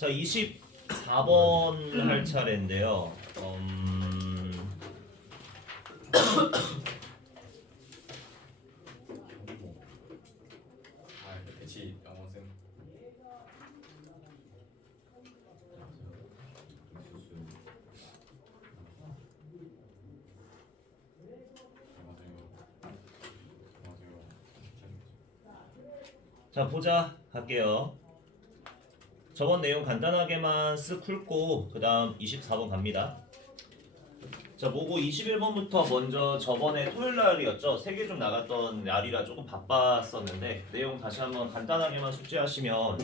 자, 24번 할 차례인데요. 대치 영어생. 자, 보자 할게요. 저번 내용 간단하게만 쓱 훑고 그 다음 24번 갑니다. 자, 모고 21번부터 먼저 저번에 토요일 날이었죠. 3개 좀 나갔던 날이라 조금 바빴었는데 내용 다시 한번 간단하게만 숙지하시면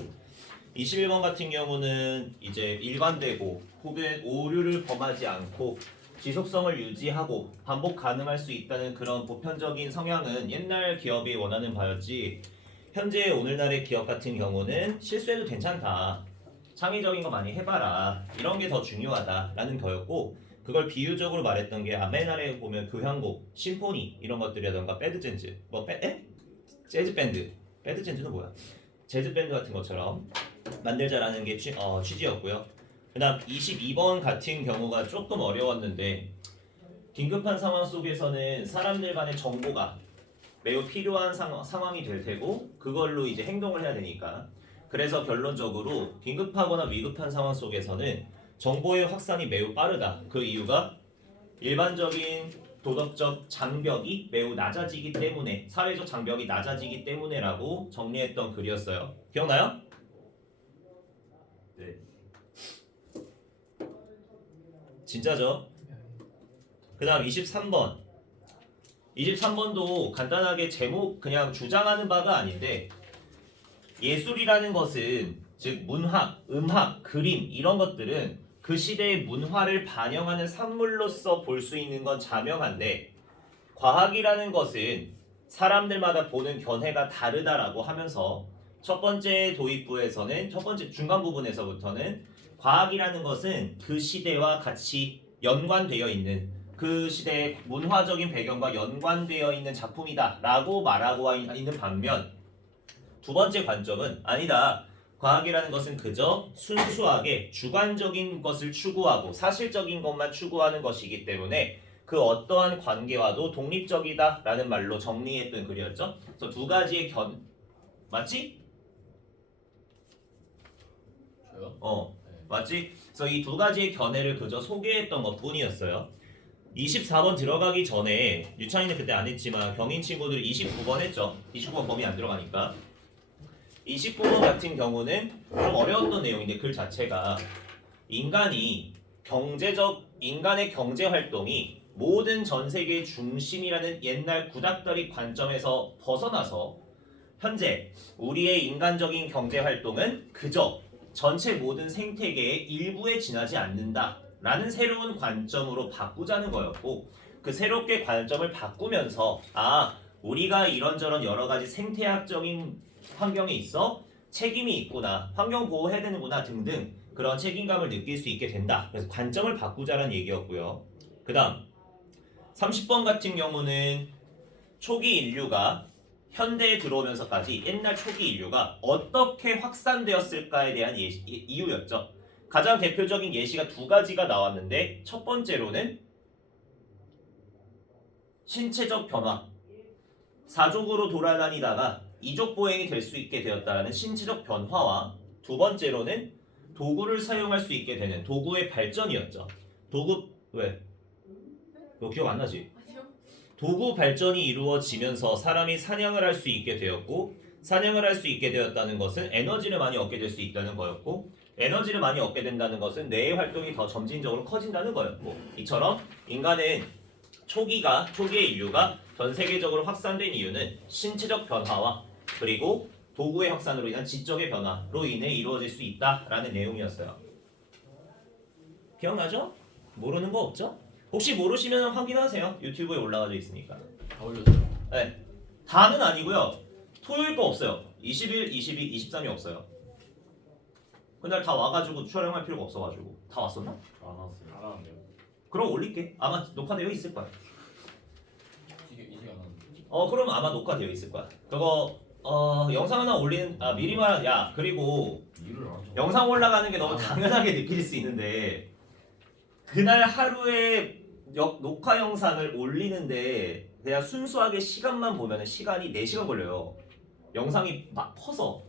21번 같은 경우는 이제 일관되고 혹은 오류를 범하지 않고 지속성을 유지하고 반복 가능할 수 있다는 그런 보편적인 성향은 옛날 기업이 원하는 바였지, 현재 오늘날의 기업 같은 경우는 실수해도 괜찮다, 창의적인 거 많이 해봐라, 이런 게 더 중요하다라는 거였고, 그걸 비유적으로 말했던 게 옛날에 보면 교향곡, 심포니 이런 것들이라던가 배드젠즈, 재즈 밴드, 배드젠즈는 뭐야? 재즈 밴드 같은 것처럼 만들자라는 게 취지였고요. 그다음 22번 같은 경우가 조금 어려웠는데, 긴급한 상황 속에서는 사람들 간의 정보가 매우 필요한 상황이 될 테고 그걸로 이제 행동을 해야 되니까, 그래서 결론적으로 긴급하거나 위급한 상황 속에서는 정보의 확산이 매우 빠르다. 그 이유가 일반적인 도덕적 장벽이 매우 낮아지기 때문에, 사회적 장벽이 낮아지기 때문에라고 정리했던 글이었어요. 기억나요? 네. 진짜죠? 그 다음 23번. 23번도 간단하게 제목 그냥 주장하는 바가 아닌데, 예술이라는 것은 즉 문학, 음악, 그림 이런 것들은 그 시대의 문화를 반영하는 산물로서 볼 수 있는 건 자명한데, 과학이라는 것은 사람들마다 보는 견해가 다르다라고 하면서 첫 번째 도입부에서는, 첫 번째 중간 부분에서부터는 과학이라는 것은 그 시대와 같이 연관되어 있는, 그 시대의 문화적인 배경과 연관되어 있는 작품이다 라고 말하고 있는 반면, 두 번째 관점은 아니다, 과학이라는 것은 그저 순수하게 주관적인 것을 추구하고 사실적인 것만 추구하는 것이기 때문에 그 어떠한 관계와도 독립적이다 라는 말로 정리했던 글이었죠. 그래서 두 가지의 맞지? 저요? 네. 맞지? 그래서 이 두 가지의 견해를 그저 소개했던 것 뿐이었어요. 24번 들어가기 전에 유찬이는 그때 안 했지만 경인 친구들 29번 했죠. 29번 범위 안 들어가니까. 29번 같은 경우는 좀 어려웠던 내용인데, 글 자체가 인간의 경제 활동이 모든 전 세계의 중심이라는 옛날 구닥다리 관점에서 벗어나서 현재 우리의 인간적인 경제 활동은 그저 전체 모든 생태계의 일부에 지나지 않는다 라는 새로운 관점으로 바꾸자는 거였고, 그 새롭게 관점을 바꾸면서 우리가 이런저런 여러 가지 생태학적인 환경에 있어 책임이 있구나, 환경 보호해야 되는구나 등등 그런 책임감을 느낄 수 있게 된다. 그래서 관점을 바꾸자라는 얘기였고요. 그 다음 30번 같은 경우는 초기 인류가 현대에 들어오면서까지 옛날 초기 인류가 어떻게 확산되었을까에 대한 이유였죠. 가장 대표적인 예시가 두 가지가 나왔는데, 첫 번째로는 신체적 변화, 사족으로 돌아다니다가 이족 보행이 될 수 있게 되었다는 신체적 변화와, 두 번째로는 도구를 사용할 수 있게 되는 도구의 발전이었죠. 도구 왜? 너 기억 안 나지? 도구 발전이 이루어지면서 사람이 사냥을 할 수 있게 되었고, 사냥을 할 수 있게 되었다는 것은 에너지를 많이 얻게 될 수 있다는 거였고, 에너지를 많이 얻게 된다는 것은 뇌의 활동이 더 점진적으로 커진다는 거였고, 이처럼 인간은 초기의 인류가 전 세계적으로 확산된 이유는 신체적 변화와 그리고 도구의 확산으로 인한 지적의 변화로 인해 이루어질 수 있다라는 내용이었어요. 기억나죠? 모르는 거 없죠? 혹시 모르시면 확인하세요. 유튜브에 올라가져 있으니까. 다 올렸어요. 네, 다는 아니고요. 토요일 거 없어요. 20일, 22, 23이 없어요. 그날 다 와가지고 촬영할 필요가 없어가지고. 다 왔었나? 안 왔어요. 안 왔는데요. 그럼 올릴게. 아마 녹화되어 있을 거야. 이게 안 왔는데. 그럼 아마 녹화되어 있을 거야. 그거 영상 하나 올리는 미리 말한 야 그리고 일을 안 하죠. 영상 올라가는 게 너무 당연하게 느낄 수 있는데 그날 하루에 녹화 영상을 올리는데 그냥 순수하게 시간만 보면 시간이 4시간 걸려요. 영상이 막 커서.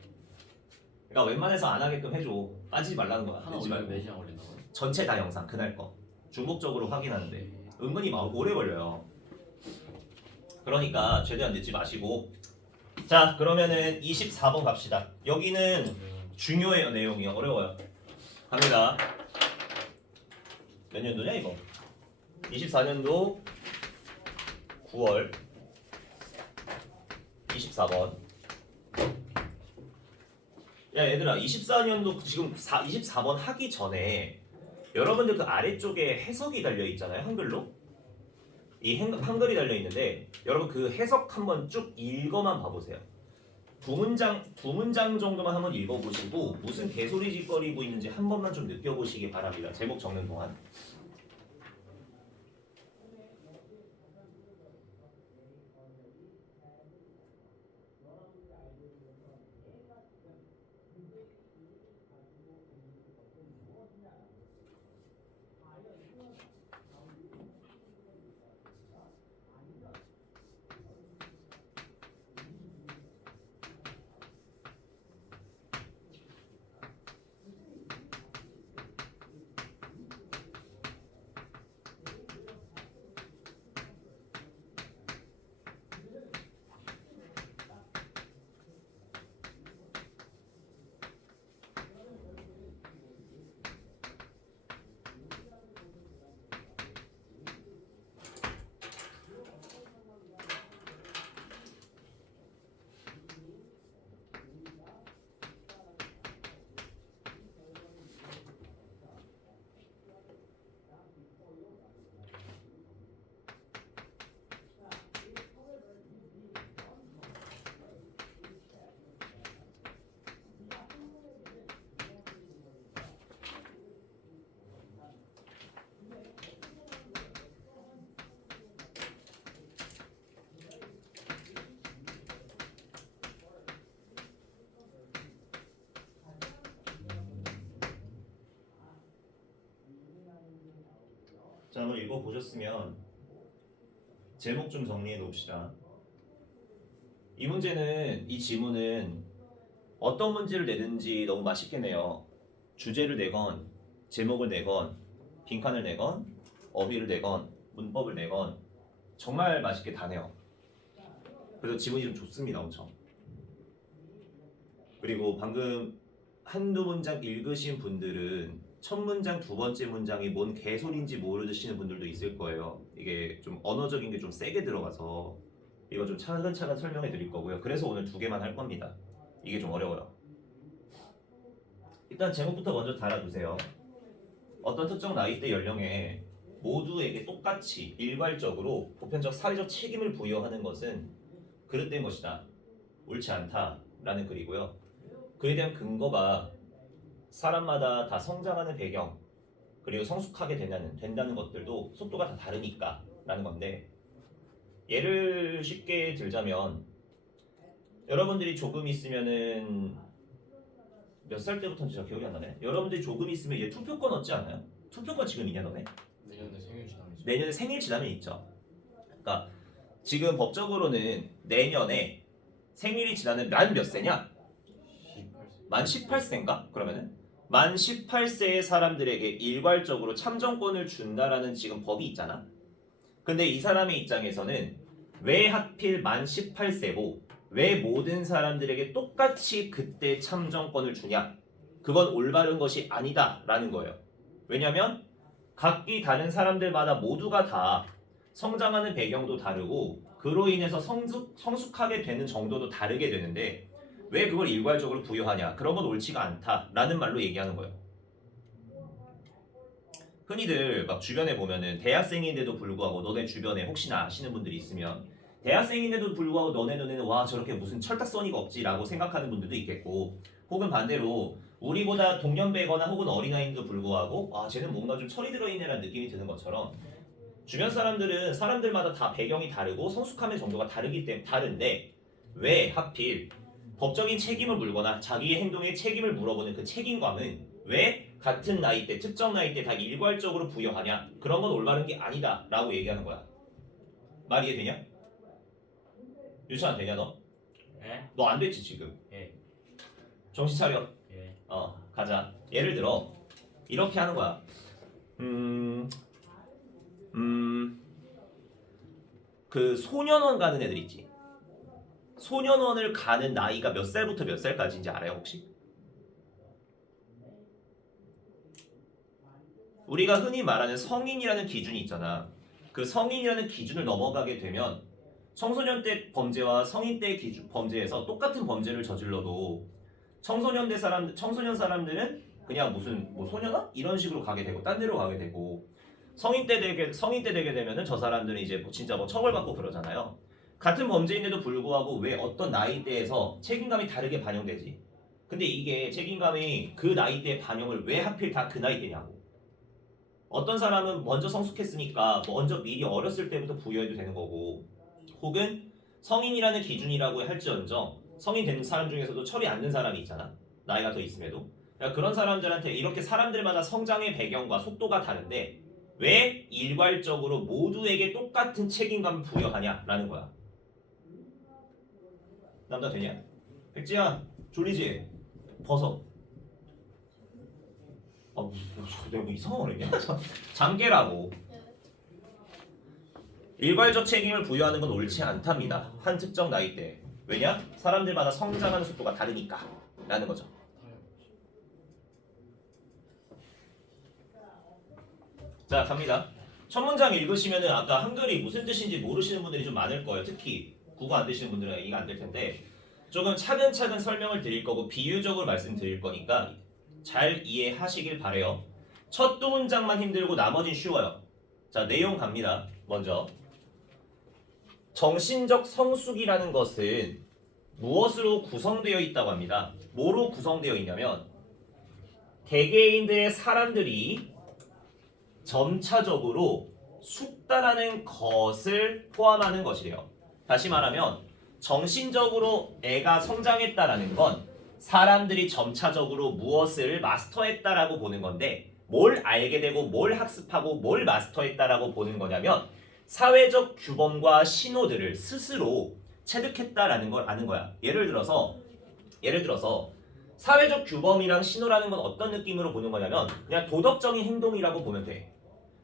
그러니까 웬만해서 안 하게끔 해줘. 빠지지 말라는 거야. 하나 늦지 올리면 말고. 4시간 걸린다고요? 전체 다 영상 그날 거. 중복적으로 확인하는데 은근히 막 오래 걸려요. 그러니까 최대한 늦지 마시고. 자 그러면은 24번 갑시다. 여기는 중요해요. 내용이 어려워요. 갑니다. 몇 년도냐 이거? 24년도 9월 24번. 야 얘들아 24년도 지금 24번 하기 전에 여러분들 그 아래쪽에 해석이 달려 있잖아요. 한글로. 이 한글이 달려 있는데 여러분 그 해석 한번 쭉 읽어만 봐보세요. 두 문장 정도만 한번 읽어보시고 무슨 개소리 짓거리고 있는지 한 번만 좀 느껴보시기 바랍니다. 제목 적는 동안. 자 한번 읽어보셨으면 제목 좀 정리해 놓읍시다. 이 문제는 이 지문은 어떤 문제를 내든지 너무 맛있게 내요. 주제를 내건 제목을 내건 빈칸을 내건 어휘를 내건 문법을 내건 정말 맛있게 다 내요. 그래서 지문이 좀 좋습니다. 엄청. 그리고 방금 한두 문장 읽으신 분들은 첫 문장 두 번째 문장이 뭔 개소리인지 모르시는 분들도 있을 거예요. 이게 좀 언어적인 게 좀 세게 들어가서 이거 좀 차근차근 설명해 드릴 거고요. 그래서 오늘 2개만 할 겁니다. 이게 좀 어려워요. 일단 제목부터 먼저 달아두세요. 어떤 특정 나이대 연령에 모두에게 똑같이 일괄적으로 보편적 사회적 책임을 부여하는 것은 그릇된 것이다. 옳지 않다라는 글이고요. 그에 대한 근거가 사람마다 다 성장하는 배경 그리고 성숙하게 된다는 것들도 속도가 다 다르니까 라는 건데 예를 쉽게 들자면 여러분들이 조금 있으면은 몇 살 때부터인지 잘 기억이 안 나네. 여러분들이 조금 있으면 이제 투표권 얻지 않아요? 투표권 지금 있냐 너네? 내년에 생일 지나면 있어요. 내년에 생일 지나면 있죠. 그러니까 지금 법적으로는 내년에 생일이 지나는 만 몇 세냐? 18세. 만 18세인가? 그러면은 만 18세의 사람들에게 일괄적으로 참정권을 준다라는 지금 법이 있잖아. 근데 이 사람의 입장에서는 왜 하필 만 18세고 왜 모든 사람들에게 똑같이 그때 참정권을 주냐? 그건 올바른 것이 아니다라는 거예요. 왜냐면 각기 다른 사람들마다 모두가 다 성장하는 배경도 다르고 그로 인해서 성숙하게 되는 정도도 다르게 되는데 왜 그걸 일괄적으로 부여하냐? 그런 건 옳지가 않다라는 말로 얘기하는 거예요. 흔히들 막 주변에 보면은 대학생인데도 불구하고 너네 주변에 혹시나 아시는 분들이 있으면 대학생인데도 불구하고 너네 눈에는 와 저렇게 무슨 철딱서니가 없지라고 생각하는 분들도 있겠고 혹은 반대로 우리보다 동년배거나 혹은 어린아이인데도 불구하고 아 쟤는 뭔가 좀 철이 들어있네라는 느낌이 드는 것처럼 주변 사람들은 사람들마다 다 배경이 다르고 성숙함의 정도가 다른데 왜 하필 법적인 책임을 물거나 자기의 행동에 책임을 물어보는 그 책임감은 왜 같은 나이대, 특정 나이대 다 일괄적으로 부여하냐? 그런 건 올바른 게 아니다 라고 얘기하는 거야. 말 이해되냐? 유찬 되냐 너? 예? 너 안 됐지 지금. 예. 정신 차려. 예. 가자. 예를 들어 이렇게 하는 거야. 그 소년원 가는 애들 있지. 소년원을 가는 나이가 몇 살부터 몇 살까지인지 알아요 혹시? 우리가 흔히 말하는 성인이라는 기준이 있잖아. 그 성인이라는 기준을 넘어가게 되면 청소년 때 범죄와 성인 때 기준 범죄에서 똑같은 범죄를 저질러도 청소년 사람들은 그냥 무슨 뭐 소년원 이런 식으로 가게 되고 딴 데로 가게 되고 성인 때 되게 되면은 저 사람들은 이제 뭐 진짜 뭐 처벌받고 그러잖아요. 같은 범죄인데도 불구하고 왜 어떤 나이대에서 책임감이 다르게 반영되지? 근데 이게 책임감이 그 나이대에 반영을 왜 하필 다 그 나이대냐고. 어떤 사람은 먼저 성숙했으니까 먼저 미리 어렸을 때부터 부여해도 되는 거고, 혹은 성인이라는 기준이라고 할지언정 성인 된 사람 중에서도 철이 안 든 사람이 있잖아. 나이가 더 있음에도. 그러니까 그런 사람들한테 이렇게 사람들마다 성장의 배경과 속도가 다른데 왜 일괄적으로 모두에게 똑같은 책임감을 부여하냐라는 거야. 남자 되냐? 백지야 졸리지? 벗어. 내가 뭐 이상한 거 했냐? 장계라고. 일괄적 책임을 부여하는 건 옳지 않답니다. 한 특정 나이대. 왜냐? 사람들마다 성장하는 속도가 다르니까 라는 거죠. 자 갑니다. 첫 문장 읽으시면은 아까 한글이 무슨 뜻인지 모르시는 분들이 좀 많을 거예요. 특히 국어 안 되시는 분들은 이해가 안 될 텐데 조금 차근차근 설명을 드릴 거고 비유적으로 말씀드릴 거니까 잘 이해하시길 바래요. 첫 두 문장만 힘들고 나머진 쉬워요. 자 내용 갑니다. 먼저 정신적 성숙이라는 것은 무엇으로 구성되어 있다고 합니다. 뭐로 구성되어 있냐면 개개인들의 사람들이 점차적으로 숙달하는 것을 포함하는 것이래요. 다시 말하면 정신적으로 애가 성장했다라는 건 사람들이 점차적으로 무엇을 마스터했다라고 보는 건데 뭘 알게 되고 뭘 학습하고 뭘 마스터했다라고 보는 거냐면 사회적 규범과 신호들을 스스로 체득했다라는 걸 아는 거야. 예를 들어서 사회적 규범이랑 신호라는 건 어떤 느낌으로 보는 거냐면 그냥 도덕적인 행동이라고 보면 돼.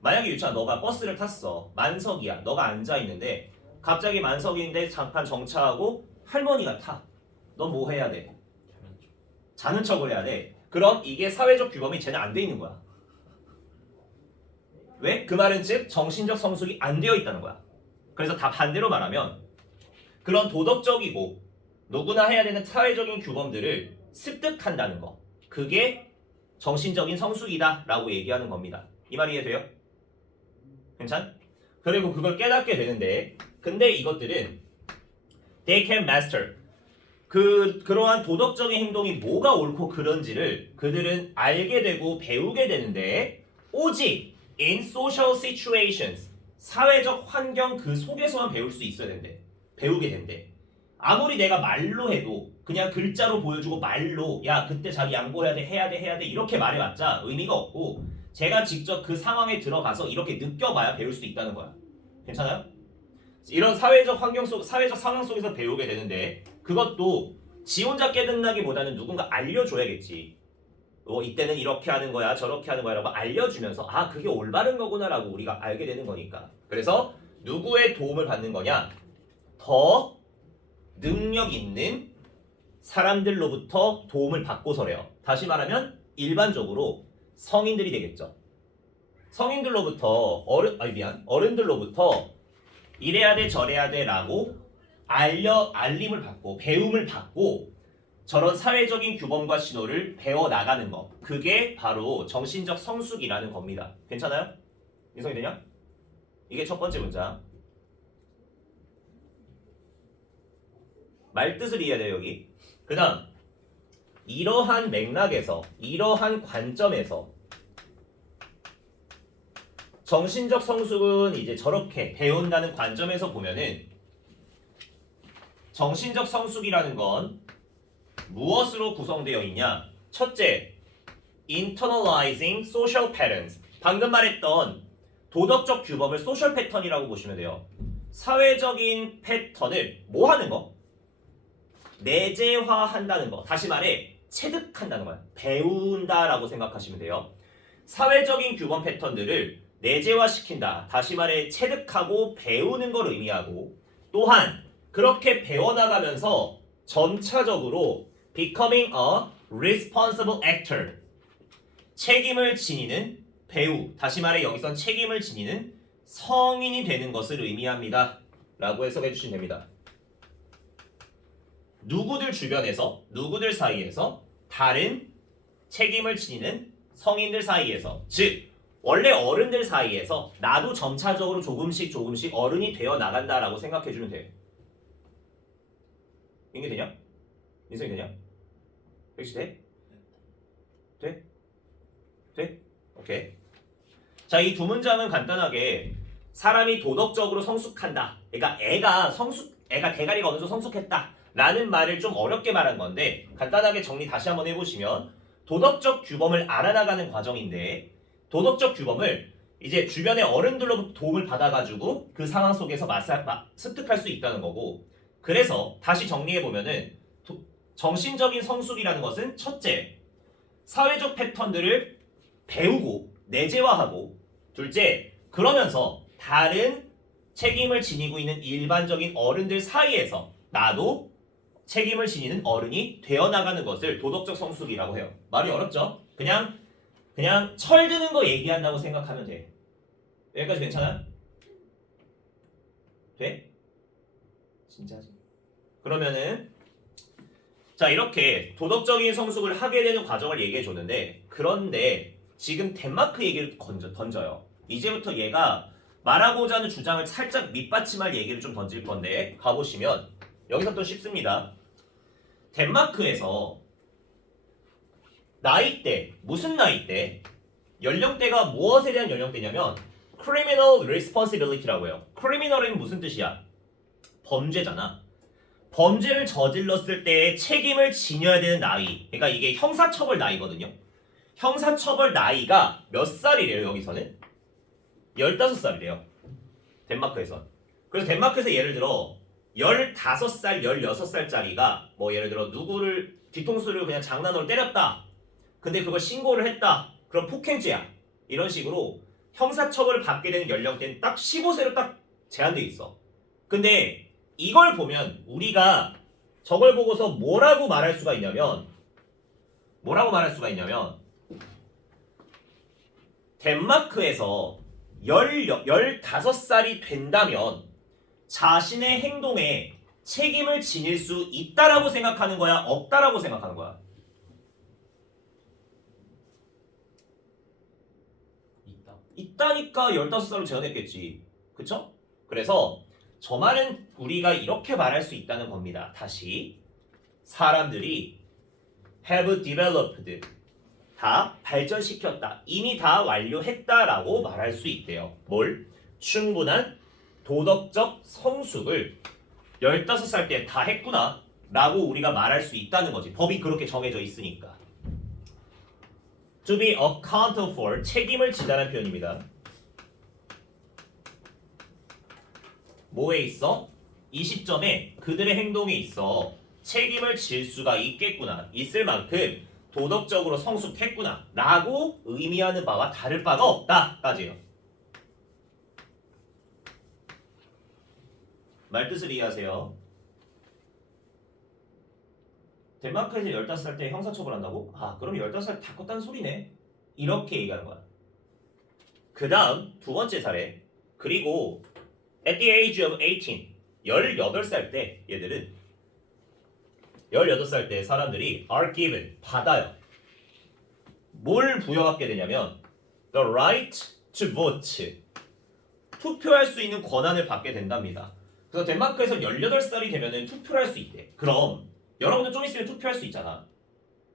만약에 유찬아 너가 버스를 탔어. 만석이야. 너가 앉아있는데 갑자기 만석인데 잠깐 정차하고 할머니가 타. 넌 뭐 해야 돼? 자는 척을 해야 돼. 그럼 이게 사회적 규범이 쟤는 안 돼 있는 거야. 왜? 그 말은 즉 정신적 성숙이 안 되어 있다는 거야. 그래서 다 반대로 말하면 그런 도덕적이고 누구나 해야 되는 사회적인 규범들을 습득한다는 거. 그게 정신적인 성숙이다 라고 얘기하는 겁니다. 이 말 이해돼요? 괜찮? 그리고 그걸 깨닫게 되는데 근데 이것들은 they can master 그러한 도덕적인 행동이 뭐가 옳고 그런지를 그들은 알게 되고 배우게 되는데 오직 in social situations 사회적 환경 그 속에서만 배울 수 있어야 된대. 배우게 된대. 아무리 내가 말로 해도 그냥 글자로 보여주고 말로 야 그때 자기 양보해야 돼 해야 돼 이렇게 말해봤자 의미가 없고 제가 직접 그 상황에 들어가서 이렇게 느껴봐야 배울 수 있다는 거야. 괜찮아요? 이런 사회적 환경 속 사회적 상황 속에서 배우게 되는데 그것도 지 혼자 깨닫나기보다는 누군가 알려줘야겠지. 이때는 이렇게 하는 거야 저렇게 하는 거야 라고 알려주면서 아 그게 올바른 거구나 라고 우리가 알게 되는 거니까. 그래서 누구의 도움을 받는 거냐? 더 능력 있는 사람들로부터 도움을 받고서래요. 다시 말하면 일반적으로 성인들이 되겠죠. 성인들로부터 어른들로부터 이래야 돼 저래야 돼 라고 알림을 받고 배움을 받고 저런 사회적인 규범과 신호를 배워나가는 거. 그게 바로 정신적 성숙이라는 겁니다. 괜찮아요? 인성이 되냐? 이게 첫 번째 문장. 말뜻을 이해해야 돼요 여기. 그 다음 이러한 맥락에서 이러한 관점에서 정신적 성숙은 이제 저렇게 배운다는 관점에서 보면은 정신적 성숙이라는 건 무엇으로 구성되어 있냐? 첫째, internalizing social patterns. 방금 말했던 도덕적 규범을 소셜 패턴이라고 보시면 돼요. 사회적인 패턴을 뭐 하는 거? 내재화한다는 거. 다시 말해 체득한다는 거야. 배운다라고 생각하시면 돼요. 사회적인 규범 패턴들을 내재화시킨다. 다시 말해 체득하고 배우는 걸 의미하고, 또한 그렇게 배워나가면서 점차적으로 becoming a responsible actor, 책임을 지니는 배우, 다시 말해 여기선 책임을 지니는 성인이 되는 것을 의미합니다 라고 해석해 주시면 됩니다. 누구들 주변에서, 누구들 사이에서, 다른 책임을 지니는 성인들 사이에서, 즉 원래 어른들 사이에서 나도 점차적으로 조금씩 어른이 되어 나간다라고 생각해 주면 돼. 이게 되냐? 인성이 되냐? 역시 돼? 돼? 돼? 오케이. 자, 이 두 문장은 간단하게 사람이 도덕적으로 성숙한다. 그러니까 애가 대가리가 어느 정도 성숙했다 라는 말을 좀 어렵게 말한 건데, 간단하게 정리 다시 한번 해보시면 도덕적 규범을 알아나가는 과정인데, 도덕적 규범을 이제 주변의 어른들로부터 도움을 받아가지고 그 상황 속에서 습득할 수 있다는 거고, 그래서 다시 정리해보면은 정신적인 성숙이라는 것은 첫째, 사회적 패턴들을 배우고 내재화하고, 둘째, 그러면서 다른 책임을 지니고 있는 일반적인 어른들 사이에서 나도 책임을 지니는 어른이 되어나가는 것을 도덕적 성숙이라고 해요. 말이 어렵죠? 그냥 철드는 거 얘기한다고 생각하면 돼. 여기까지 괜찮아? 돼? 진짜지? 그러면은 자, 이렇게 도덕적인 성숙을 하게 되는 과정을 얘기해 줬는데, 그런데 지금 덴마크 얘기를 던져요. 이제부터 얘가 말하고자 하는 주장을 살짝 밑받침할 얘기를 좀 던질 건데, 가보시면 여기서 또 쉽습니다. 덴마크에서 나이대, 무슨 나이대? 연령대가 무엇에 대한 연령대냐면 criminal responsibility라고 해요. criminal은 무슨 뜻이야? 범죄잖아. 범죄를 저질렀을 때 책임을 지녀야 되는 나이. 그러니까 이게 형사처벌 나이거든요. 형사처벌 나이가 몇 살이래요, 여기서는? 15살이래요. 덴마크에서. 그래서 덴마크에서 예를 들어 15살, 16살짜리가 뭐 예를 들어 누구를 뒤통수를 그냥 장난으로 때렸다. 근데 그걸 신고를 했다. 그럼 폭행죄야. 이런 식으로 형사처벌을 받게 되는 연령대는 딱 15세로 딱 제한돼 있어. 근데 이걸 보면 우리가 저걸 보고서 뭐라고 말할 수가 있냐면 덴마크에서 15살이 된다면 자신의 행동에 책임을 지닐 수 있다라고 생각하는 거야? 없다라고 생각하는 거야? 있다니까 15살로 제한했겠지. 그쵸? 그래서 저 말은 우리가 이렇게 말할 수 있다는 겁니다. 다시 사람들이 have developed, 다 발전시켰다, 이미 다 완료했다라고 말할 수 있대요. 뭘? 충분한 도덕적 성숙을 15살 때 다 했구나 라고 우리가 말할 수 있다는 거지. 법이 그렇게 정해져 있으니까. To be accounted for, 책임을 지다는 표현입니다. 뭐에 있어? 이 시점에 그들의 행동에 있어 책임을 질 수가 있겠구나, 있을 만큼 도덕적으로 성숙했구나 라고 의미하는 바와 다를 바가 없다 까지요. 말뜻을 이해하세요. 덴마크에서 15살 때 형사처벌한다고? 아, 그럼 15살 다 컸다는 소리네. 이렇게 얘기하는 거야. 그 다음 두 번째 사례. 그리고 at the age of 18, 18살 때 얘들은 18살 때 사람들이 are given, 받아요. 뭘 부여받게 되냐면 the right to vote, 투표할 수 있는 권한을 받게 된답니다. 그래서 덴마크에서 18살이 되면 투표를 할 수 있대. 그럼 여러분들 좀 있으면 투표할 수 있잖아.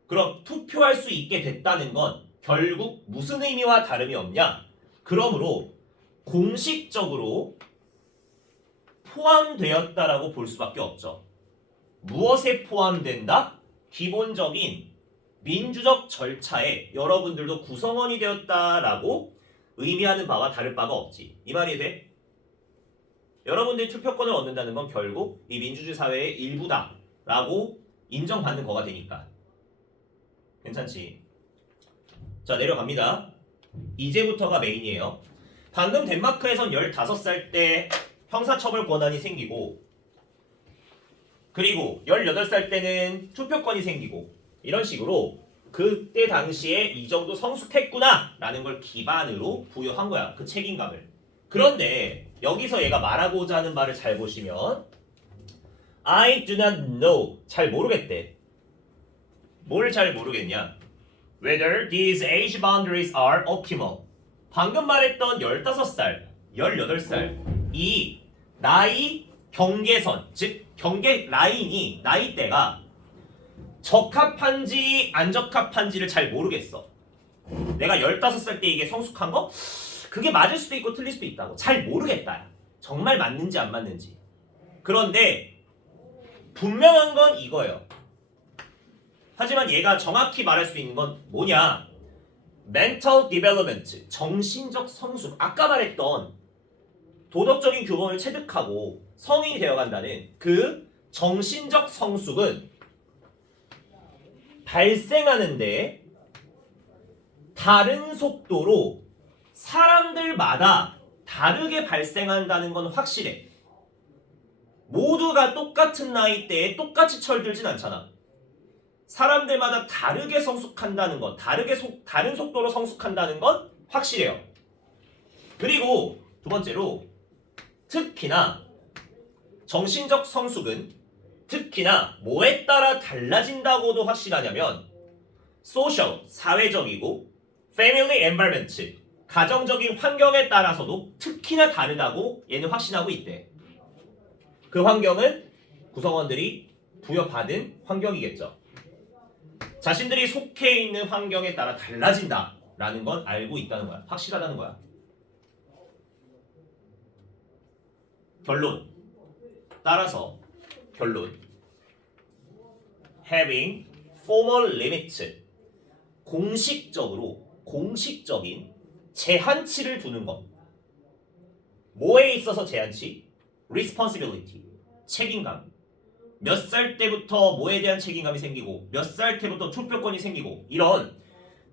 그럼 투표할 수 있게 됐다는 건 결국 무슨 의미와 다름이 없냐? 그러므로 공식적으로 포함되었다라고 볼 수밖에 없죠. 무엇에 포함된다? 기본적인 민주적 절차에 여러분들도 구성원이 되었다라고 의미하는 바와 다를 바가 없지. 이 말이 돼? 여러분들이 투표권을 얻는다는 건 결국 이 민주주의 사회의 일부다라고 인정받는 거가 되니까. 괜찮지? 자, 내려갑니다. 이제부터가 메인이에요. 방금 덴마크에선 15살 때 형사처벌 권한이 생기고, 그리고 18살 때는 투표권이 생기고, 이런 식으로 그때 당시에 이 정도 성숙했구나 라는 걸 기반으로 부여한 거야. 그 책임감을. 그런데 여기서 얘가 말하고자 하는 말을 잘 보시면 I do not know. 잘 모르겠대. 뭘 잘 모르겠냐? Whether these age boundaries are optimal. 방금 말했던 15살, 18살 이 나이 경계선, 즉 경계 라인이 나이대가 적합한지 안 적합한지를 잘 모르겠어. 내가 15살 때 이게 성숙한 거? 그게 맞을 수도 있고 틀릴 수도 있다고. 잘 모르겠다. 정말 맞는지 안 맞는지. 그런데 분명한 건 이거예요. 하지만 얘가 정확히 말할 수 있는 건 뭐냐? mental development, 정신적 성숙. 아까 말했던 도덕적인 규범을 체득하고 성인이 되어간다는 그 정신적 성숙은 발생하는데 다른 속도로 사람들마다 다르게 발생한다는 건 확실해. 모두가 똑같은 나이대에 똑같이 철들진 않잖아. 사람들마다 다르게 성숙한다는 것, 다른 속도로 성숙한다는 건 확실해요. 그리고 두 번째로 특히나 정신적 성숙은 특히나 뭐에 따라 달라진다고도 확실하냐면 social, 사회적이고 family environment, 가정적인 환경에 따라서도 특히나 다르다고 얘는 확신하고 있대. 그 환경은 구성원들이 부여받은 환경이겠죠. 자신들이 속해 있는 환경에 따라 달라진다라는 건 알고 있다는 거야. 확실하다는 거야. 결론. 따라서 결론. Having formal limits. 공식적인 제한치를 두는 것. 뭐에 있어서 제한치? Responsibility. 책임감. 몇 살 때부터 뭐에 대한 책임감이 생기고 몇 살 때부터 투표권이 생기고 이런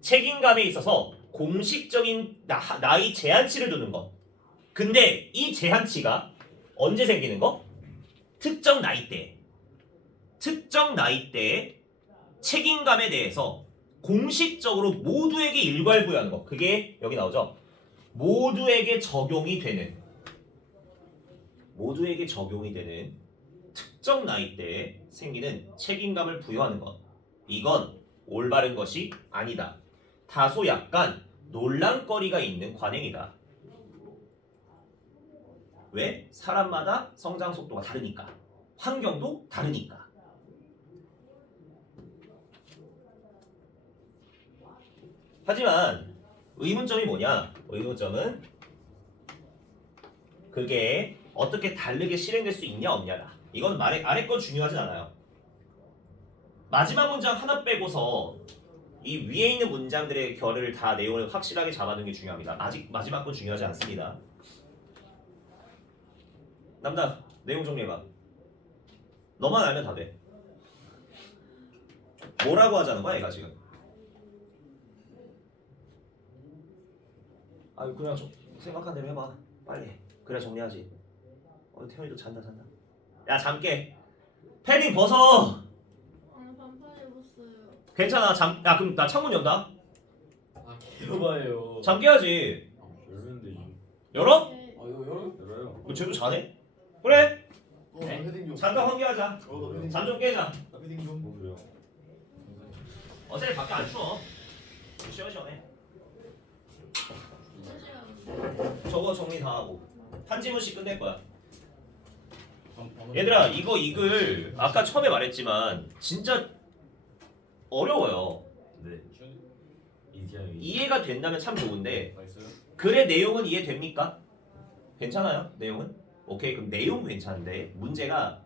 책임감에 있어서 공식적인 나이 제한치를 두는 것. 근데 이 제한치가 언제 생기는 거? 특정 나이대에 책임감에 대해서 공식적으로 모두에게 일괄부여하는 것. 그게 여기 나오죠. 모두에게 적용이 되는 특정 나이대에 생기는 책임감을 부여하는 것. 이건 올바른 것이 아니다. 다소 약간 논란거리가 있는 관행이다. 왜? 사람마다 성장 속도가 다르니까. 환경도 다르니까. 하지만 의문점이 뭐냐? 의문점은 그게 어떻게 다르게 실행될 수 있냐 없냐다. 이건 아래 건 중요하진 않아요. 마지막 문장 하나 빼고서 이 위에 있는 문장들의 결을 다 내용을 확실하게 잡아두는 게 중요합니다. 마지막 건 중요하지 않습니다. 남다 내용 정리해봐. 너만 알면 다 돼. 뭐라고 하자는 거야 얘가 지금? 아 그냥 생각한 대로 해봐. 빨리 해. 그래야 정리하지. 태현이도 잔다. 야 잠깨. 패딩 벗어. 오늘 반팔 입었어요. 괜찮아. 야 그럼 나 창문 연다. 아 개봐요. 잠 깨야지. 열면 되지. 열어? 네. 아 이거 열어요. 너 쟤도 자네? 그래. 나 패딩 좀. 잠깐 환기하자. 나 패딩 잠 좀 깨자. 나 패딩 좀. 뭐 그래요? 어차피 밖에 안 추워. 시원시원해. 2시간. 저거 정리 다 하고 한지문씩 끝낼 거야. 번호- 얘들아 이거 이글 아까 처음에 말했지만 진짜 어려워요. 네. 이지아이. 이해가 된다면 참 좋은데 맛있어요? 글의 내용은 이해됩니까? 괜찮아요? 내용은? 오케이 그럼 내용은 괜찮은데 문제가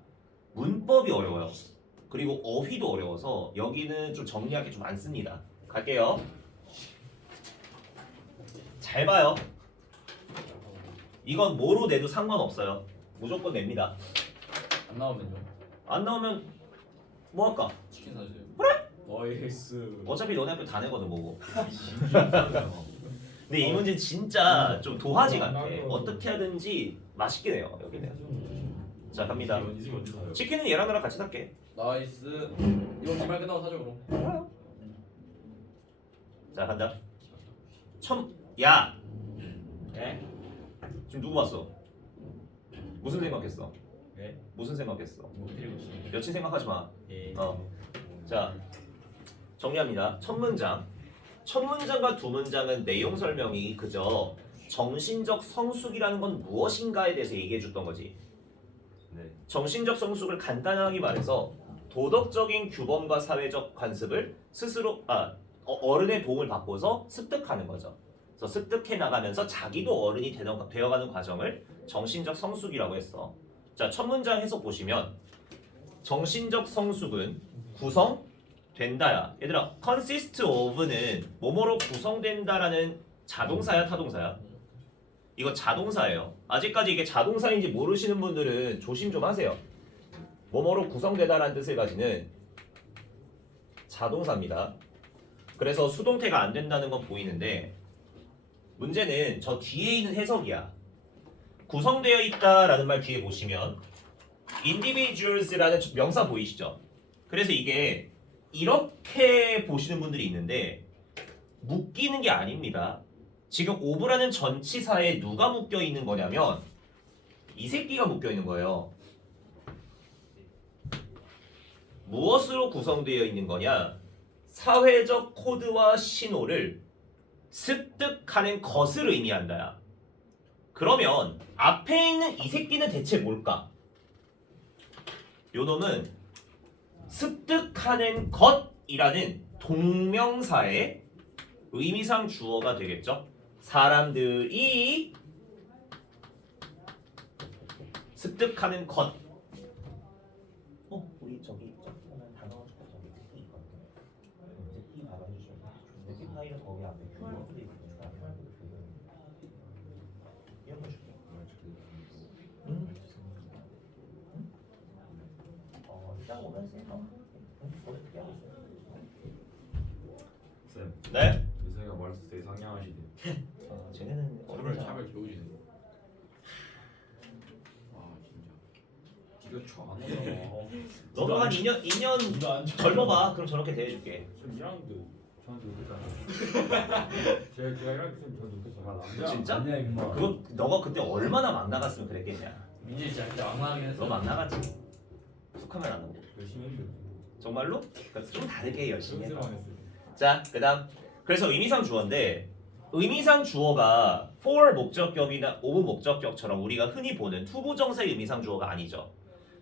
문법이 어려워요. 그리고 어휘도 어려워서 여기는 좀 정리할 게 좀 많습니다. 갈게요. 잘 봐요. 이건 뭐로 내도 상관없어요. 무조건 냅니다. 안 나오면요? 안 나오면 뭐 할까? 치킨 사주세요. 그래? 나이스. 어차피 너네 학교 다 내거든 뭐고. 이상하잖아. 근데 이 문제는 진짜 좀 도화지 같아. 어떻게 하든지 맛있게 내요 여기는. 자 갑니다. 이승이 언제 사요? 치킨은 얘랑 나랑 같이 살게. 나이스. 이거 기말 끝나고 사죠 그럼. 자 간다. 야 네? 지금 누구 봤어? 무슨 생각했어? 네? 무슨 생각했어? 못 드리고 있어요. 여친 생각하지 마. 예. 자 정리합니다. 첫 문장. 첫 문장과 두 문장은 내용 설명이 그저 정신적 성숙이라는 건 무엇인가에 대해서 얘기해 줬던 거지. 네. 정신적 성숙을 간단하게 말해서 도덕적인 규범과 사회적 관습을 스스로 어른의 도움을 받고서 습득하는 거죠. 그래서 습득해 나가면서 자기도 어른이 되어가는 과정을 정신적 성숙이라고 했어. 자, 첫 문장 해석 보시면 정신적 성숙은 구성된다야. 얘들아, consist of는 뭐뭐로 구성된다라는 자동사야, 타동사야? 이거 자동사예요. 아직까지 이게 자동사인지 모르시는 분들은 조심 좀 하세요. 뭐뭐로 구성되다라는 뜻을 가지는 자동사입니다. 그래서 수동태가 안 된다는 건 보이는데 문제는 저 뒤에 있는 해석이야. 구성되어 있다라는 말 뒤에 보시면 individuals라는 명사 보이시죠? 그래서 이게 이렇게 보시는 분들이 있는데 묶이는 게 아닙니다. 지금 of라는 전치사에 누가 묶여 있는 거냐면 이 새끼가 묶여 있는 거예요. 무엇으로 구성되어 있는 거냐? 사회적 코드와 신호를 습득하는 것을 의미한다야. 그러면 앞에 있는 이 새끼는 대체 뭘까? 요 놈은 습득하는 것이라는 동명사의 의미상 주어가 되겠죠. 사람들이 습득하는 것. 우리 저기 단어 저기 특히 있거든요. 특히 알아주시면 특히 파일은 거기 앞에 규격도 있으니까 이런 거 줄게. 일단 오면 쌤 어떻게 하고 있어요? 쌤. 네? 이승이가 말해서 되게 상냥하시대. 쟤네는 차별 배우시네. 아 진짜. 네가 안 오잖아. 너도 한 2년 젊어봐. 그럼 저렇게 대해줄게. 전 1학년도 저한테 욕했잖아. 제가 1학년 때 저한테 욕했잖아. 진짜? 아니야 임마. 그거 너가 그때 얼마나 막 나갔으면 그랬겠냐. 민지 진짜 그때 왕만하긴 했어. 너 막 나갔지. 툭하면 안 하고. 열심히 했는데. 정말로? 그러니까 좀 다르게 열심히 해. 안 했어요. 자, 그다음. 그래서 의미상 주어인데 의미상 주어가 for 목적격이나 of 목적격처럼 우리가 흔히 보는 투부정사의 의미상 주어가 아니죠.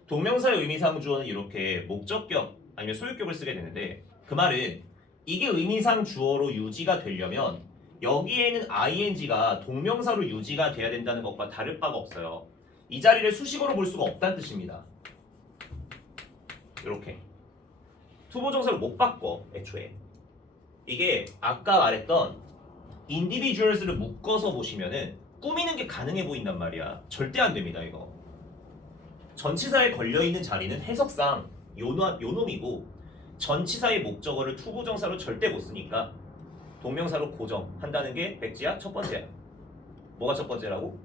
동명사의 의미상 주어는 이렇게 목적격 아니면 소유격을 쓰게 되는데 그 말은 이게 의미상 주어로 유지가 되려면 여기에는 ing가 동명사로 유지가 돼야 된다는 것과 다를 바가 없어요. 이 자리를 수식어로 볼 수가 없다는 뜻입니다. 이렇게 투부정사를 못 바꿔 애초에. 이게 아까 말했던 individuals를 묶어서 보시면은 꾸미는 게 가능해 보인단 말이야. 절대 안 됩니다 이거. 전치사에 걸려있는 자리는 해석상 요놈이고 전치사의 목적어를 투부정사로 절대 못 쓰니까 동명사로 고정한다는 게 백지야 첫 번째야. 뭐가 첫 번째라고?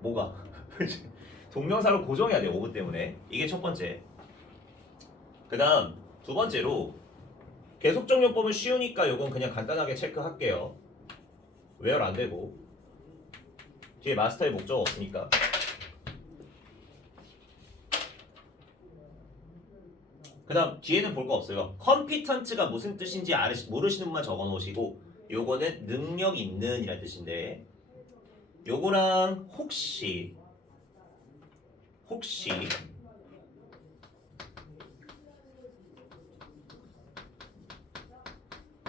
뭐가? 동명사로 고정해야 돼 오브 때문에. 이게 첫 번째. 그 다음 두 번째로 계속적 용법은 쉬우니까 요건 그냥 간단하게 체크할게요. 외열 안 되고 뒤에 마스터의 목적 없으니까. 그 다음 뒤에는 볼 거 없어요. competent가 무슨 뜻인지 모르시는 분만 적어 놓으시고 요거는 능력 있는 이란 뜻인데 요거랑 혹시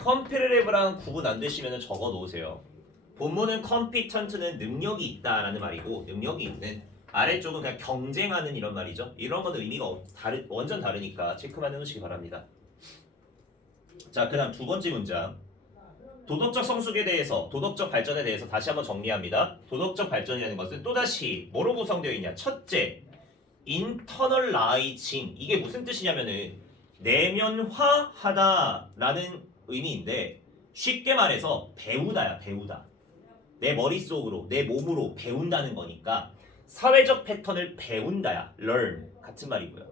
competitive랑 구분 안 되시면 적어 놓으세요. 본문은 competent는 능력이 있다라는 말이고 능력이 있는 아래쪽은 그냥 경쟁하는 이런 말이죠. 이런 건 의미가 완전 다르니까 체크만 해놓으시기 바랍니다. 자, 그다음 두 번째 문장. 도덕적 성숙에 대해서, 도덕적 발전에 대해서 다시 한번 정리합니다. 도덕적 발전이라는 것은 또다시 뭐로 구성되어 있냐? 첫째, internalizing. 이게 무슨 뜻이냐면은 내면화하다라는 의미인데 쉽게 말해서 배우다야, 배우다. 내 머릿속으로, 내 몸으로 배운다는 거니까 사회적 패턴을 배운다야. learn 같은 말이고요.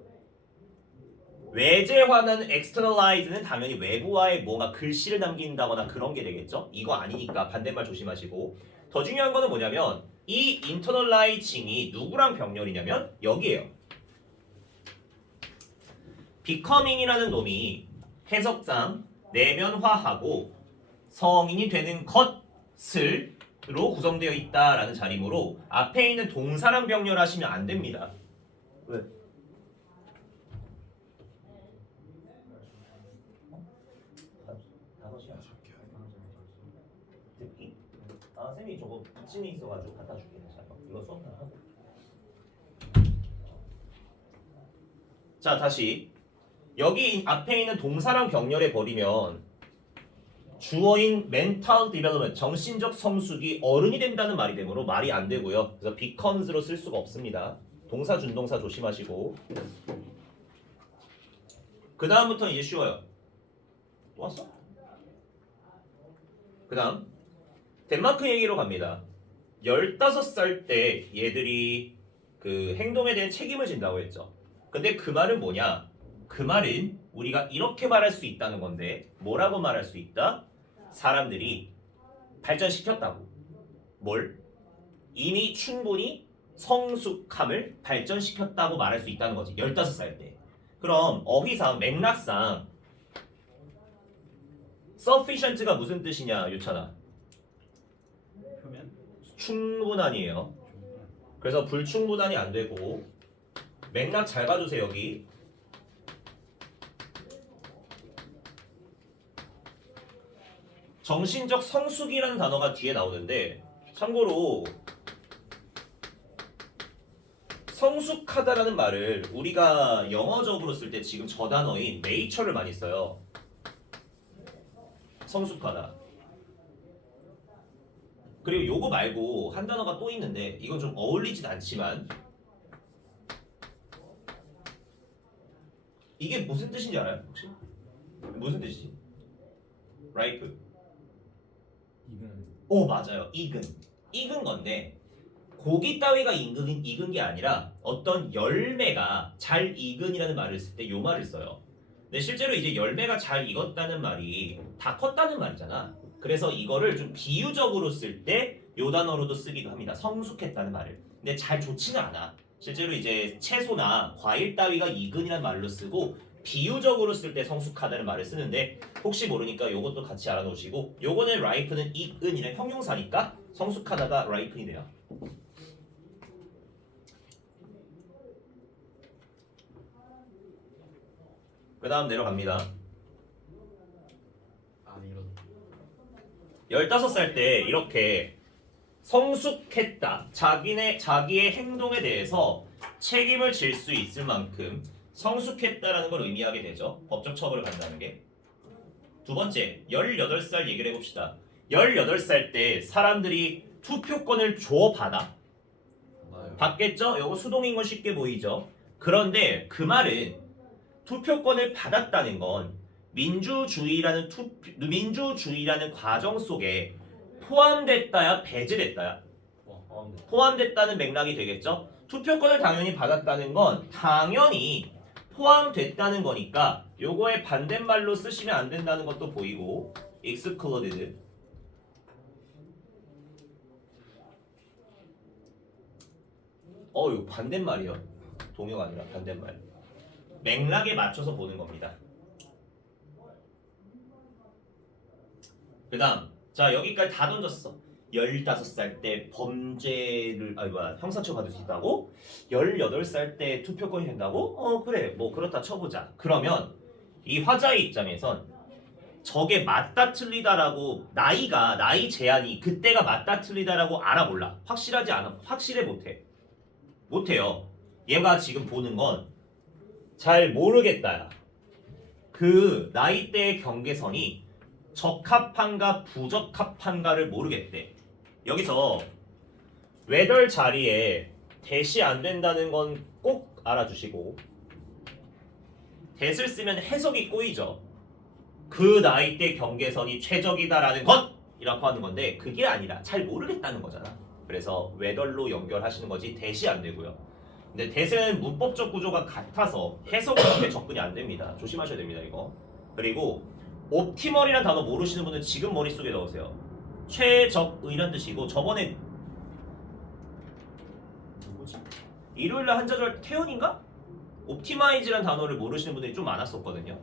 외제화는 externalize는 당연히 외부화에 뭔가 글씨를 남긴다거나 그런 게 되겠죠. 이거 아니니까 반대말 조심하시고. 더 중요한 거는 뭐냐면 이 internalizing이 누구랑 병렬이냐면 여기에요. becoming이라는 놈이 해석상 내면화하고 성인이 되는 것을로 구성되어 있다라는 자리므로 앞에 있는 동사랑 병렬하시면 안 됩니다. 왜? 듣기? 아, 쌤이 저거 붙임이 있어가지고 갖다 줄게. 잠깐 이거 수업나 하고. 자, 다시 여기 앞에 있는 동사랑 병렬해 버리면 주어인 mental development, 정신적 성숙이 어른이 된다는 말이 되므로 말이 안 되고요. 그래서 becomes로 쓸 수가 없습니다. 동사 준동사 조심하시고. 그 다음부터는 이제 쉬워요. 또 왔어? 그 다음 덴마크 얘기로 갑니다. 15살 때 얘들이 그 행동에 대한 책임을 진다고 했죠. 근데 그 말은 뭐냐? 그 말은 우리가 이렇게 말할 수 있다는 건데 뭐라고 말할 수 있다? 사람들이 발전시켰다고. 뭘? 이미 충분히 성숙함을 발전시켰다고 말할 수 있다는 거지. 15살 때. 그럼 어휘상 맥락상 sufficient가 무슨 뜻이냐 유찬아? 표면? 충분한이에요. 그래서 불충분한이 안 되고 맥락 잘 봐주세요. 여기 정신적 성숙이라는 단어가 뒤에 나오는데 참고로 성숙하다라는 말을 우리가 영어적으로 쓸 때 지금 저 단어인 nature를 많이 써요. 성숙하다. 그리고 요거 말고 한 단어가 또 있는데 이건 좀 어울리진 않지만 이게 무슨 뜻인지 알아요? 혹시? 무슨 뜻이지? ripe. 오, 맞아요. 익은 건데 고기 따위가 익은 게 아니라 어떤 열매가 잘 익은이라는 말을 쓸 때 요 말을 써요. 근데 실제로 이제 열매가 잘 익었다는 말이 다 컸다는 말이잖아. 그래서 이거를 좀 비유적으로 쓸 때 요 단어로도 쓰기도 합니다. 성숙했다는 말을. 근데 잘 좋지는 않아. 실제로 이제 채소나 과일 따위가 익은이라는 말로 쓰고 비유적으로 쓸 때 성숙하다는 말을 쓰는데 혹시 모르니까 요것도 같이 알아놓으시고 요거는 ripe는 익은이란 형용사니까 성숙하다가 ripe이 돼요. 그 다음 내려갑니다. 아 이런. 15살 때 이렇게 성숙했다. 자기의 행동에 대해서 책임을 질 수 있을 만큼 성숙했다라는 걸 의미하게 되죠. 법적 처벌을 간다는 게. 두 번째, 18살 얘기를 해봅시다. 18살 때 사람들이 투표권을 줘받아. 받겠죠? 이거 수동인 건 쉽게 보이죠? 그런데 그 말은 투표권을 받았다는 건 민주주의라는 과정 속에 포함됐다야 배제됐다야? 포함됐다는 맥락이 되겠죠? 투표권을 당연히 받았다는 건 당연히 포함됐다는 거니까 요거의 반대말로 쓰시면 안 된다는 것도 보이고 excluded. 이거 반대말이요. 동요가 아니라 반대말. 맥락에 맞춰서 보는 겁니다. 그 다음 자 여기까지 다 던졌어. 15살 때 범죄를 형사처 받을 수 있다고? 18살 때 투표권이 된다고? 그래 뭐 그렇다 쳐보자. 그러면 이 화자의 입장에선 저게 맞다 틀리다라고 나이 제한이 그때가 맞다 틀리다라고 알아 몰라. 확실하지 않아. 확실해 못해. 못해요. 얘가 지금 보는 건 잘 모르겠다야. 그 나이대의 경계선이 적합한가 부적합한가를 모르겠대. 여기서 whether 자리에 대시 안 된다는 건 꼭 알아주시고, that을 쓰면 해석이 꼬이죠. 그 나이대 경계선이 최적이다라는 것이라고 하는 건데 그게 아니라 잘 모르겠다는 거잖아. 그래서 whether로 연결하시는 거지 that이 안 되고요. 근데 that은 문법적 구조가 같아서 해석은 그렇게 접근이 안 됩니다. 조심하셔야 됩니다 이거. 그리고 옵티멀이라는 단어 모르시는 분은 지금 머릿속에 넣으세요. 최적의란 뜻이고, 저번에 누구지? 일요일날 한자절 태연인가? 옵티마이즈라는 단어를 모르시는 분들이 좀 많았었거든요.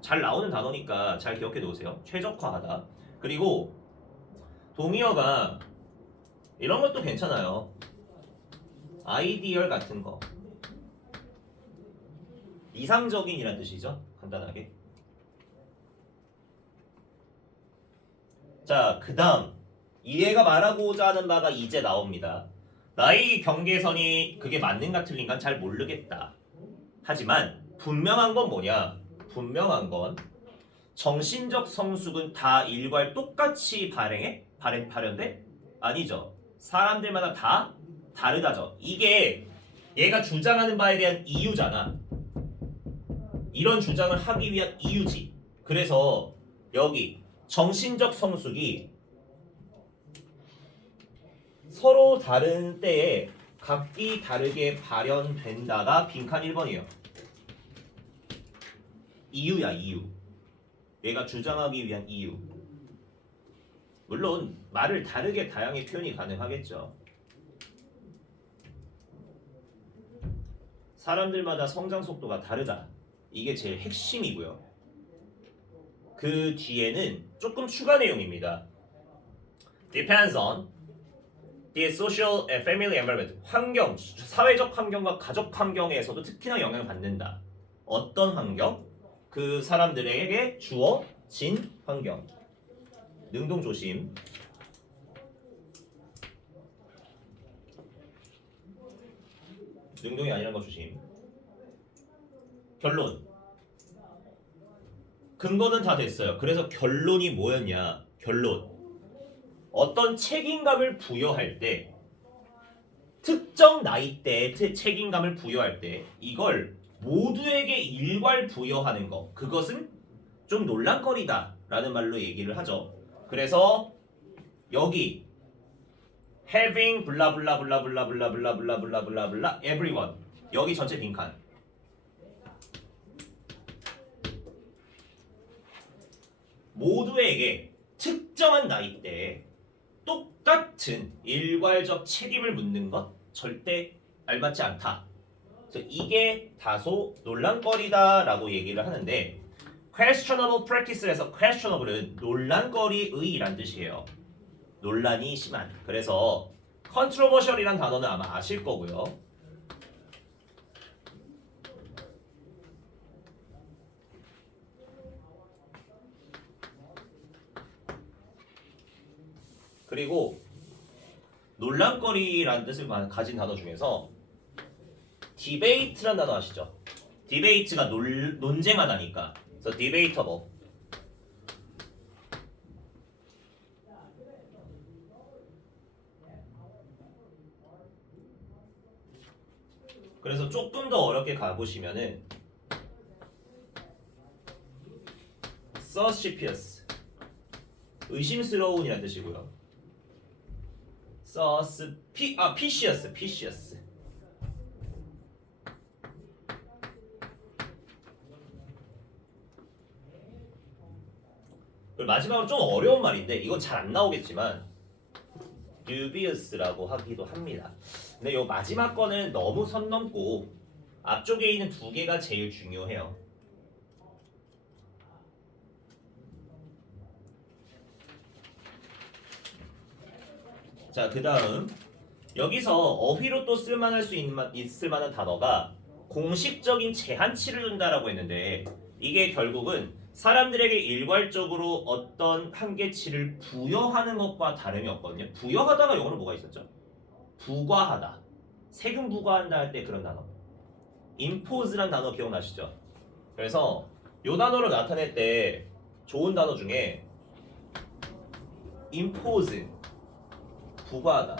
잘 나오는 단어니까 잘 기억해 놓으세요. 최적화하다. 그리고 동의어가 이런 것도 괜찮아요. 아이디얼 같은 거. 이상적인이란 뜻이죠. 간단하게. 자, 그 다음 얘가 말하고자 하는 바가 이제 나옵니다. 나의 경계선이 그게 맞는가 틀린가 잘 모르겠다. 하지만 분명한 건 뭐냐? 분명한 건 정신적 성숙은 다 일괄 똑같이 발현돼? 아니죠. 사람들마다 다 다르다죠. 이게 얘가 주장하는 바에 대한 이유잖아. 이런 주장을 하기 위한 이유지. 그래서 여기 정신적 성숙이 서로 다른 때에 각기 다르게 발현된다가 빈칸 1번이에요. 이유야, 이유. 얘가 주장하기 위한 이유. 물론 말을 다르게 다양하게 표현이 가능하겠죠. 사람들마다 성장 속도가 다르다. 이게 제일 핵심이고요. 그 뒤에는 조금 추가 내용입니다. Depends on the social and family environment. 환경, 사회적 환경과 가족 환경에서도 특히나 영향을 받는다. 어떤 환경? 그 사람들에게 주어진 환경. 능동 조심. 능동이 아니라는 거 조심. 결론. 근거는 다 됐어요. 그래서 결론이 뭐였냐? 결론. 어떤 책임감을 부여할 때, 특정 나이대에 책임감을 부여할 때 이걸 모두에게 일괄 부여하는 거, 그것은 좀 논란거리다 라는 말로 얘기를 하죠. 그래서 여기 having 블라블라블라블라블라블라블라블라블라 everyone, 여기 전체 빈칸. 모두에게 특정한 나이대에 똑같은 일괄적 책임을 묻는 것 절대 알맞지 않다. 그래서 이게 다소 논란거리다라고 얘기를 하는데, questionable practice에서 questionable은 논란거리의란 뜻이에요. 논란이 심한. 그래서 controversial이란 단어는 아마 아실 거고요. 그리고 논란거리라는 뜻을 가진 단어 중에서 debate라는 단어 아시죠? debate가 논쟁하다니까. 그래서 debatable. 그래서 조금 더 어렵게 가보시면은 suspicious, 의심스러운이라는 뜻이고요. suspicious. 그리고 마지막으로 좀 어려운 말인데 이건 잘 안 나오겠지만 dubious라고 하기도 합니다. 근데 이 마지막 거는 너무 선 넘고 앞쪽에 있는 두 개가 제일 중요해요. 자, 그 다음 여기서 어휘로 또 쓸만할 수 있을 만한 단어가 공식적인 제한치를 둔다라고 했는데, 이게 결국은 사람들에게 일괄적으로 어떤 한계치를 부여하는 것과 다름이 없거든요. 부여하다가 영어로 뭐가 있었죠? 부과하다. 세금 부과한다 할 때 그런 단어. impose란 단어 기억나시죠? 그래서 요 단어를 나타낼 때 좋은 단어 중에 impose 부과하다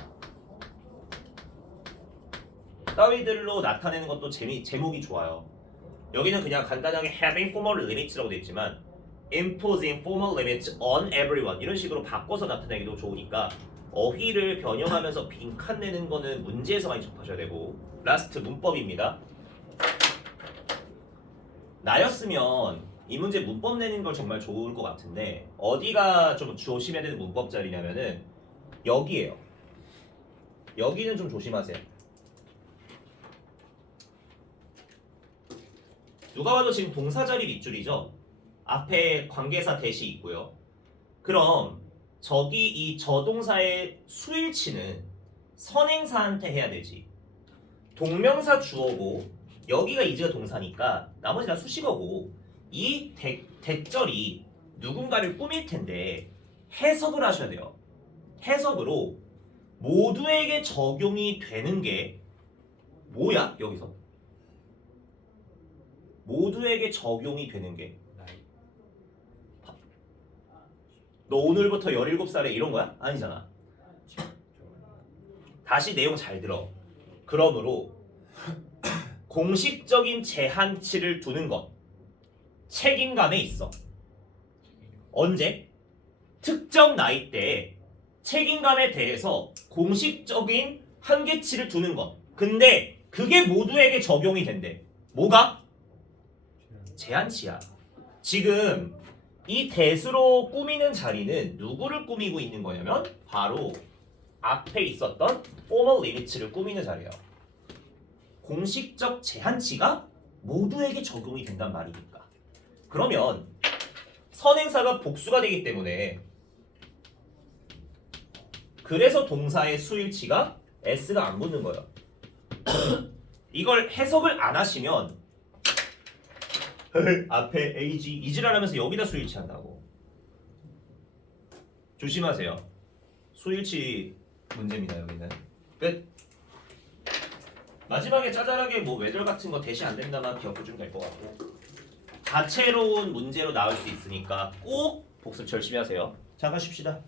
따위들로 나타내는 것도 제목이 좋아요. 여기는 그냥 간단하게 having formal limits라고 돼 있지만 imposing formal limits on everyone 이런 식으로 바꿔서 나타내기도 좋으니까 어휘를 변형하면서 빈칸 내는 거는 문제에서 많이 접하셔야 되고 라스트 문법입니다. 나였으면 이 문제 문법 내는 걸 정말 좋을 것 같은데 어디가 좀 조심해야 되는 문법 자리냐면은 여기에요. 여기는 좀 조심하세요. 누가 봐도 지금 동사 자리 밑줄이죠. 앞에 관계사 대시 있고요. 그럼 저기 이 저동사의 수일치는 선행사한테 해야 되지. 동명사 주어고 여기가 이제가 동사니까 나머지가 수식어고 이 대절이 누군가를 꾸밀 텐데 해석을 하셔야 돼요. 해석으로 모두에게 적용이 되는 게 뭐야? 여기서 모두에게 적용이 되는 게 너 오늘부터 17살에 이런 거야? 아니잖아. 다시 내용 잘 들어. 그러므로 공식적인 제한치를 두는 것 책임감에 있어. 언제? 특정 나이대에 책임감에 대해서 공식적인 한계치를 두는 것. 근데 그게 모두에게 적용이 된대. 뭐가? 제한치야. 지금 이 대수로 꾸미는 자리는 누구를 꾸미고 있는 거냐면 바로 앞에 있었던 formal limits를 꾸미는 자리예요. 공식적 제한치가 모두에게 적용이 된단 말이니까. 그러면 선행사가 복수가 되기 때문에 그래서 동사의 수일치가 s가 안 붙는 거예요. 이걸 해석을 안 하시면 앞에 ag 이지랄하면서 여기다 수일치 한다고. 조심하세요. 수일치 문제입니다. 여기는 끝. 마지막에 짜잘하게 뭐 외절 같은 거 대시 안 된다만 기억해주면 될 것 같고 다채로운 문제로 나올 수 있으니까 꼭 복습 열심히 하세요. 잠깐 쉽시다.